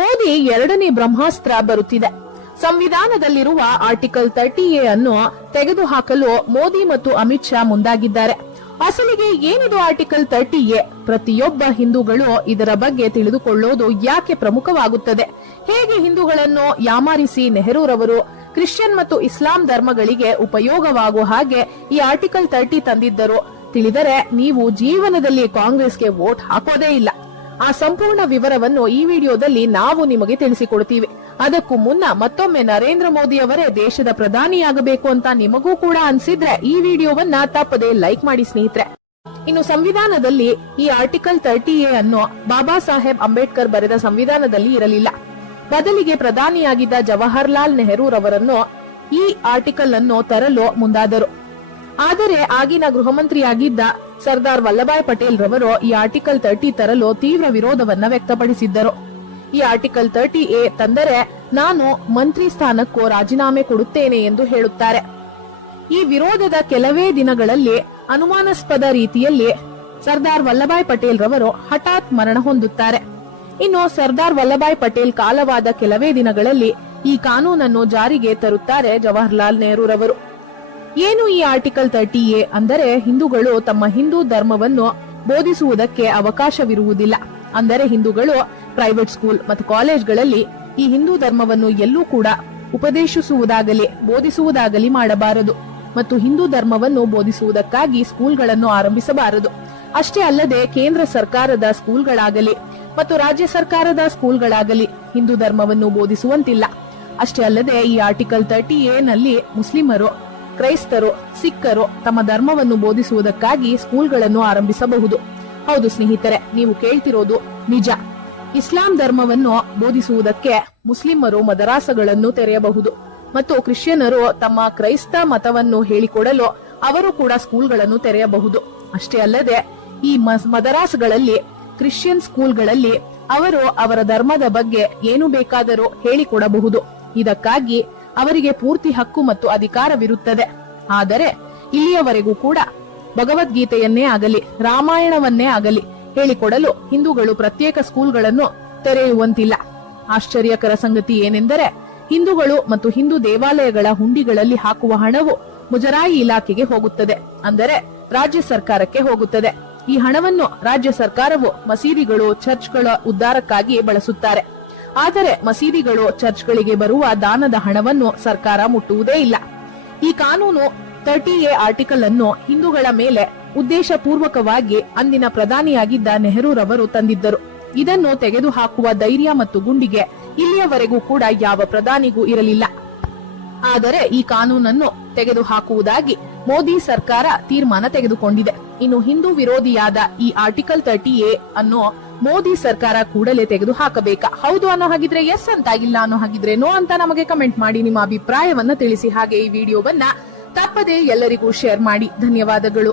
ಮೋದಿ ಎರಡನೇ ಬ್ರಹ್ಮಾಸ್ತ್ರ ಬರುತ್ತಿದೆ. ಸಂವಿಧಾನದಲ್ಲಿರುವ article 30A ಅನ್ನು ತೆಗೆದುಹಾಕಲು ಮೋದಿ ಮತ್ತು ಅಮಿತ್ ಶಾ ಮುಂದಾಗಿದ್ದಾರೆ. ಅಸಲಿಗೆ ಏನಿದು ಆರ್ಟಿಕಲ್ 30A? ಪ್ರತಿಯೊಬ್ಬ ಹಿಂದೂಗಳು ಇದರ ಬಗ್ಗೆ ತಿಳಿದುಕೊಳ್ಳೋದು ಯಾಕೆ ಪ್ರಮುಖವಾಗುತ್ತದೆ? ಹೇಗೆ ಹಿಂದೂಗಳನ್ನು ಯಾಮಾರಿಸಿ ನೆಹರೂರವರು ಕ್ರಿಶ್ಚಿಯನ್ ಮತ್ತು ಇಸ್ಲಾಂ ಧರ್ಮಗಳಿಗೆ ಉಪಯೋಗವಾಗುವ ಹಾಗೆ ಈ ಆರ್ಟಿಕಲ್ 30 ತಂದಿದ್ದರು ತಿಳಿದರೆ ನೀವು ಜೀವನದಲ್ಲಿ ಕಾಂಗ್ರೆಸ್ಗೆ ವೋಟ್ ಹಾಕೋದೇ ಇಲ್ಲ. ಆ ಸಂಪೂರ್ಣ ವಿವರವನ್ನು ಈ ವಿಡಿಯೋದಲ್ಲಿ ನಾವು ನಿಮಗೆ ತಿಳಿಸಿಕೊಡ್ತೀವಿ. ಅದಕ್ಕೂ ಮುನ್ನ ಮತ್ತೊಮ್ಮೆ ನರೇಂದ್ರ ಮೋದಿ ಅವರೇ ದೇಶದ ಪ್ರಧಾನಿಯಾಗಬೇಕು ಅಂತ ನಿಮಗೂ ಕೂಡ ಅನ್ಸಿದ್ರೆ ಈ ವಿಡಿಯೋವನ್ನ ತಪ್ಪದೆ ಲೈಕ್ ಮಾಡಿ ಸ್ನೇಹಿತರೆ. ಇನ್ನು ಸಂವಿಧಾನದಲ್ಲಿ ಈ ಆರ್ಟಿಕಲ್ 30A ಅನ್ನು ಬಾಬಾ ಸಾಹೇಬ್ ಅಂಬೇಡ್ಕರ್ ಬರೆದ ಸಂವಿಧಾನದಲ್ಲಿ ಇರಲಿಲ್ಲ. ಬದಲಿಗೆ ಪ್ರಧಾನಿಯಾಗಿದ್ದ ಜವಾಹರ್ಲಾಲ್ ನೆಹರೂರವರನ್ನು ಈ ಆರ್ಟಿಕಲ್ ಅನ್ನು ತರಲು ಮುಂದಾದರು. ಆದರೆ ಆಗಿನ ಗೃಹ ಮಂತ್ರಿಯಾಗಿದ್ದ ಸರ್ದಾರ್ ವಲ್ಲಭಾಯ್ ಪಟೇಲ್ ರವರು ಈ ಆರ್ಟಿಕಲ್ 30 ತರಲು ತೀವ್ರ ವಿರೋಧವನ್ನ ವ್ಯಕ್ತಪಡಿಸಿದ್ದರು. ಈ ಆರ್ಟಿಕಲ್ 30A ತಂದರೆ ನಾನು ಮಂತ್ರಿ ಸ್ಥಾನಕ್ಕೂ ರಾಜೀನಾಮೆ ಕೊಡುತ್ತೇನೆ ಎಂದು ಹೇಳುತ್ತಾರೆ. ಈ ವಿರೋಧದ ಕೆಲವೇ ದಿನಗಳಲ್ಲಿ ಅನುಮಾನಾಸ್ಪದ ರೀತಿಯಲ್ಲಿ ಸರ್ದಾರ್ ವಲ್ಲಭಾಯ್ ಪಟೇಲ್ ರವರು ಹಠಾತ್ ಮರಣ ಹೊಂದುತ್ತಾರೆ. ಇನ್ನು ಸರ್ದಾರ್ ವಲ್ಲಭಾಯ್ ಪಟೇಲ್ ಕಾಲವಾದ ಕೆಲವೇ ದಿನಗಳಲ್ಲಿ ಈ ಕಾನೂನನ್ನು ಜಾರಿಗೆ ತರುತ್ತಾರೆ ಜವಾಹರ್ಲಾಲ್ ನೆಹರೂರವರು. ಏನು ಈ ಆರ್ಟಿಕಲ್ 30A ಅಂದರೆ ಹಿಂದೂಗಳು ತಮ್ಮ ಹಿಂದೂ ಧರ್ಮವನ್ನು ಬೋಧಿಸುವುದಕ್ಕೆ ಅವಕಾಶವಿರುವುದಿಲ್ಲ. ಅಂದರೆ ಹಿಂದೂಗಳು ಪ್ರೈವೇಟ್ ಸ್ಕೂಲ್ ಮತ್ತು ಕಾಲೇಜ್ಗಳಲ್ಲಿ ಈ ಹಿಂದೂ ಧರ್ಮವನ್ನು ಎಲ್ಲೂ ಕೂಡ ಉಪದೇಶಿಸುವುದಾಗಲಿ ಬೋಧಿಸುವುದಾಗಲಿ ಮಾಡಬಾರದು ಮತ್ತು ಹಿಂದೂ ಧರ್ಮವನ್ನು ಬೋಧಿಸುವುದಕ್ಕಾಗಿ ಸ್ಕೂಲ್ಗಳನ್ನು ಆರಂಭಿಸಬಾರದು. ಅಷ್ಟೇ ಅಲ್ಲದೆ ಕೇಂದ್ರ ಸರ್ಕಾರದ ಸ್ಕೂಲ್ಗಳಾಗಲಿ ಮತ್ತು ರಾಜ್ಯ ಸರ್ಕಾರದ ಸ್ಕೂಲ್ಗಳಾಗಲಿ ಹಿಂದೂ ಧರ್ಮವನ್ನು ಬೋಧಿಸುವಂತಿಲ್ಲ. ಅಷ್ಟೇ ಅಲ್ಲದೆ ಈ ಆರ್ಟಿಕಲ್ 30A ನಲ್ಲಿ ಮುಸ್ಲಿಮರು, ಕ್ರೈಸ್ತರು, ಸಿಖ್ಖರು ತಮ್ಮ ಧರ್ಮವನ್ನು ಬೋಧಿಸುವುದಕ್ಕಾಗಿ ಸ್ಕೂಲ್ಗಳನ್ನು ಆರಂಭಿಸಬಹುದು. ಹೌದು ಸ್ನೇಹಿತರೆ, ನೀವು ಕೇಳ್ತಿರೋದು ನಿಜ. ಇಸ್ಲಾಂ ಧರ್ಮವನ್ನು ಬೋಧಿಸುವುದಕ್ಕೆ ಮುಸ್ಲಿಮರು ಮದರಾಸಗಳನ್ನು ತೆರೆಯಬಹುದು ಮತ್ತು ಕ್ರಿಶ್ಚಿಯನರು ತಮ್ಮ ಕ್ರೈಸ್ತ ಮತವನ್ನು ಹೇಳಿಕೊಡಲು ಅವರು ಕೂಡ ಸ್ಕೂಲ್ಗಳನ್ನು ತೆರೆಯಬಹುದು. ಅಷ್ಟೇ ಅಲ್ಲದೆ ಈ ಮದರಾಸಗಳಲ್ಲಿ ಕ್ರಿಶ್ಚಿಯನ್ ಸ್ಕೂಲ್ಗಳಲ್ಲಿ ಅವರು ಅವರ ಧರ್ಮದ ಬಗ್ಗೆ ಏನು ಬೇಕಾದರೂ ಹೇಳಿಕೊಡಬಹುದು. ಇದಕ್ಕಾಗಿ ಅವರಿಗೆ ಪೂರ್ತಿ ಹಕ್ಕು ಮತ್ತು ಅಧಿಕಾರವಿರುತ್ತದೆ. ಆದರೆ ಇಲ್ಲಿಯವರೆಗೂ ಕೂಡ ಭಗವದ್ಗೀತೆಯನ್ನೇ ಆಗಲಿ ರಾಮಾಯಣವನ್ನೇ ಆಗಲಿ ಹೇಳಿಕೊಡಲು ಹಿಂದೂಗಳು ಪ್ರತ್ಯೇಕ ಸ್ಕೂಲ್ಗಳನ್ನು ತೆರೆಯುವಂತಿಲ್ಲ. ಆಶ್ಚರ್ಯಕರ ಸಂಗತಿ ಏನೆಂದರೆ ಹಿಂದೂಗಳು ಮತ್ತು ಹಿಂದೂ ದೇವಾಲಯಗಳ ಹುಂಡಿಗಳಲ್ಲಿ ಹಾಕುವ ಹಣವು ಮುಜರಾಯಿ ಇಲಾಖೆಗೆ ಹೋಗುತ್ತದೆ, ಅಂದರೆ ರಾಜ್ಯ ಸರ್ಕಾರಕ್ಕೆ ಹೋಗುತ್ತದೆ. ಈ ಹಣವನ್ನು ರಾಜ್ಯ ಸರ್ಕಾರವು ಮಸೀದಿಗಳು, ಚರ್ಚ್ಗಳ ಉದ್ಧಾರಕ್ಕಾಗಿ ಬಳಸುತ್ತಾರೆ. ಆದರೆ ಮಸೀದಿಗಳು, ಚರ್ಚ್ಗಳಿಗೆ ಬರುವ ದಾನದ ಹಣವನ್ನು ಸರ್ಕಾರ ಮುಟ್ಟುವುದೇ ಇಲ್ಲ. ಈ ಕಾನೂನು 30A ಆರ್ಟಿಕಲ್ ಅನ್ನು ಹಿಂದೂಗಳ ಮೇಲೆ ಉದ್ದೇಶಪೂರ್ವಕವಾಗಿ ಅಂದಿನ ಪ್ರಧಾನಿಯಾಗಿದ್ದ ನೆಹರೂರವರು ತಂದಿದ್ದರು. ಇದನ್ನು ತೆಗೆದುಹಾಕುವ ಧೈರ್ಯ ಮತ್ತು ಗುಂಡಿಗೆ ಇಲ್ಲಿಯವರೆಗೂ ಕೂಡ ಯಾವ ಪ್ರಧಾನಿಗೂ ಇರಲಿಲ್ಲ. ಆದರೆ ಈ ಕಾನೂನನ್ನು ತೆಗೆದುಹಾಕುವುದಾಗಿ ಮೋದಿ ಸರ್ಕಾರ ತೀರ್ಮಾನ ತೆಗೆದುಕೊಂಡಿದೆ. ಇನ್ನು ಹಿಂದೂ ವಿರೋಧಿಯಾದ ಈ ಆರ್ಟಿಕಲ್ 30A ಅನ್ನು ಮೋದಿ ಸರ್ಕಾರ ಕೂಡಲೇ ತೆಗೆದು ಹಾಕಬೇಕಾ? ಹೌದು ಅನ್ನೋ ಹಾಗಿದ್ರೆ ಎಸ್ ಅಂತ, ಇಲ್ಲ ಅನ್ನೋ ಹಾಗಿದ್ರೆ ನೋ ಅಂತ ನಮಗೆ ಕಮೆಂಟ್ ಮಾಡಿ ನಿಮ್ಮ ಅಭಿಪ್ರಾಯವನ್ನ ತಿಳಿಸಿ. ಹಾಗೆ ಈ ವಿಡಿಯೋವನ್ನ ತಪ್ಪದೆ ಎಲ್ಲರಿಗೂ ಶೇರ್ ಮಾಡಿ. ಧನ್ಯವಾದಗಳು.